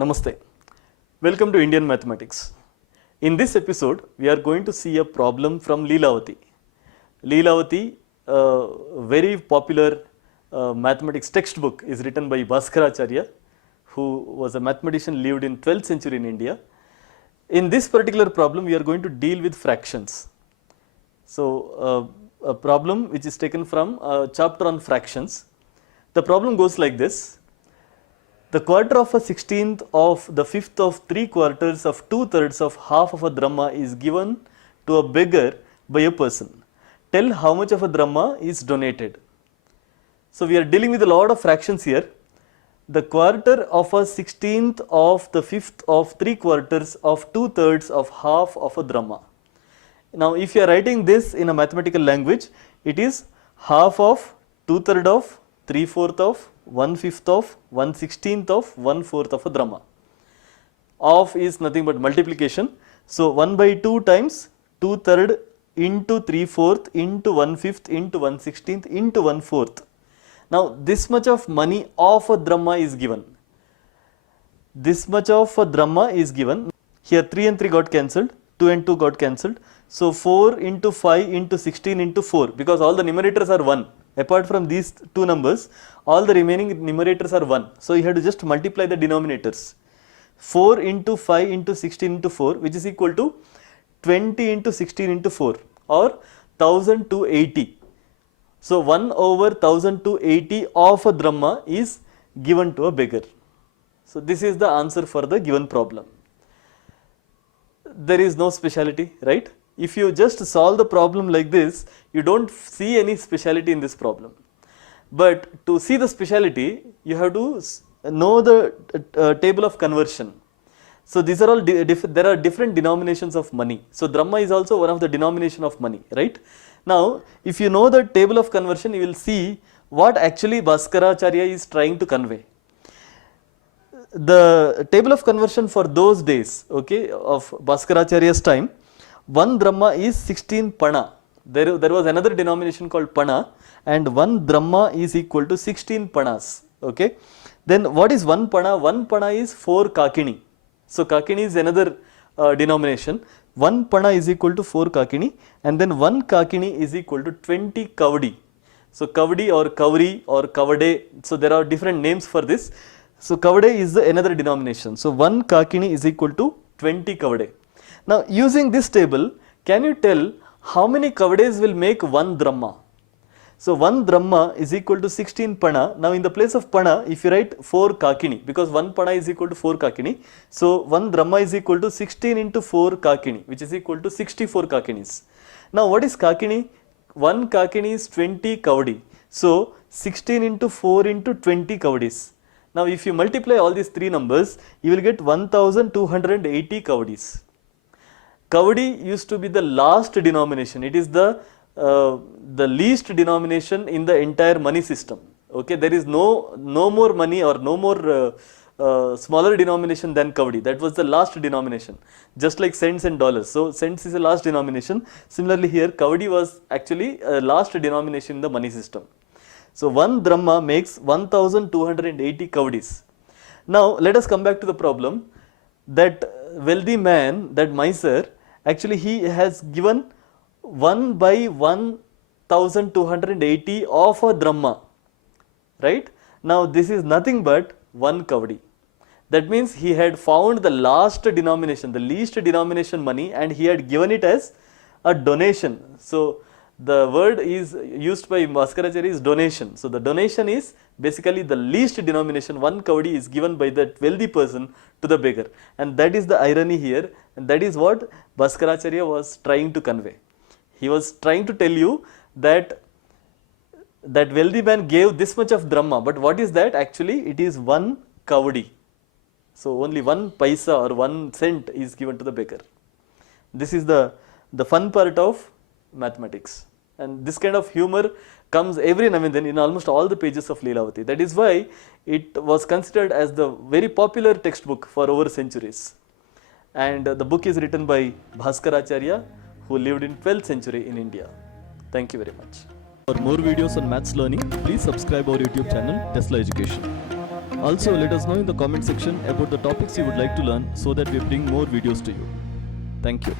Namaste. Welcome to Indian Mathematics. In this episode, we are going to see a problem from Leelavati. Leelavati, a very popular mathematics textbook, is written by Bhaskaracharya, who was a mathematician lived in 12th century in India. In this particular problem, we are going to deal with fractions. So, a problem which is taken from a chapter on fractions. The problem goes like this. The quarter of a 16th of the fifth of 3/4 of 2/3 of half of a drachma is given to a beggar by a person. Tell how much of a drachma is donated. So, we are dealing with a lot of fractions here. The quarter of a 16th of the fifth of 3/4 of 2/3 of half of a drachma. Now, if you are writing this in a mathematical language, it is half of 2/3 of 3/4 of 1/5 of 1/16 of 1/4 of a drachma. Of is nothing but multiplication. So, 1/2 times 2/3 into 3/4 into 1/5 into 1/16 into 1/4. Now, this much of money of a drachma is given. This much of a drachma is given. Here 3 and 3 got cancelled, 2 and 2 got cancelled. So, 4 into 5 into 16 into 4, because all the numerators are 1. Apart from these two numbers, all the remaining numerators are 1. So, you have to just multiply the denominators. 4 into 5 into 16 into 4, which is equal to 20 into 16 into 4, or 1280. So, 1 over 1280 of a drachma is given to a beggar. So, this is the answer for the given problem. There is no speciality, right? If you just solve the problem like this, you don't see any speciality in this problem. But to see the speciality, you have to know the table of conversion. So, these are all there are different denominations of money. So, drachma is also one of the denomination of money, right? Now, if you know the table of conversion, you will see what actually Bhaskaracharya is trying to convey. The table of conversion for those days, okay, of Bhaskaracharya's time, 1 drachma is 16 pana. There was another denomination called pana, and 1 drachma is equal to 16 panas. Okay. Then what is 1 pana? 1 pana is 4 kakini. So, kakini is another denomination. 1 pana is equal to 4 kakini, and then 1 kakini is equal to 20 kavadi. So, kavadi or kavari or kavade. So, there are different names for this. So, kavade is another denomination. So, 1 kakini is equal to 20 kavade. Now, using this table, can you tell how many kavades will make 1 drachma? So, 1 drachma is equal to 16 pana. Now, in the place of pana, if you write 4 kakini, because 1 pana is equal to 4 kakini. So, 1 drachma is equal to 16 into 4 kakini, which is equal to 64 kakinis. Now, what is kakini? 1 kakini is 20 kavadi. So, 16 into 4 into 20 kavadis. Now, if you multiply all these three numbers, you will get 1280 kavadis. Kavadi used to be the last denomination. It is the least denomination in the entire money system. Okay, there is no more money or no more smaller denomination than kavadi. That was the last denomination, just like cents and dollars. So, cents is the last denomination. Similarly, here kavadi was actually a last denomination in the money system. So, 1 drachma makes 1280 kavadis. Now, let us come back to the problem. That wealthy man, that miser, actually he has given 1 by 1280 of a drachma, right? Now, this is nothing but 1 kavadi. That means he had found the last denomination, the least denomination money, and he had given it as a donation. So, the word is used by Bhaskaracharya is donation. So, the donation is basically the least denomination. 1 kavadi is given by that wealthy person to the beggar, and that is the irony here, and that is what Bhaskaracharya was trying to convey. He was trying to tell you that that wealthy man gave this much of drachma, but what is that? Actually, it is 1 kavadi. So, only 1 paisa or 1 cent is given to the beggar. This is the fun part of mathematics, and this kind of humor comes every now and then in almost all the pages of Leelavati. That is why it was considered as the very popular textbook for over centuries. And the book is written by Bhaskaracharya, who lived in 12th century in India. Thank you very much. For more videos on maths learning, please subscribe our YouTube channel Tesla Education. Also, let us know in the comment section about the topics you would like to learn so that we bring more videos to you. Thank you.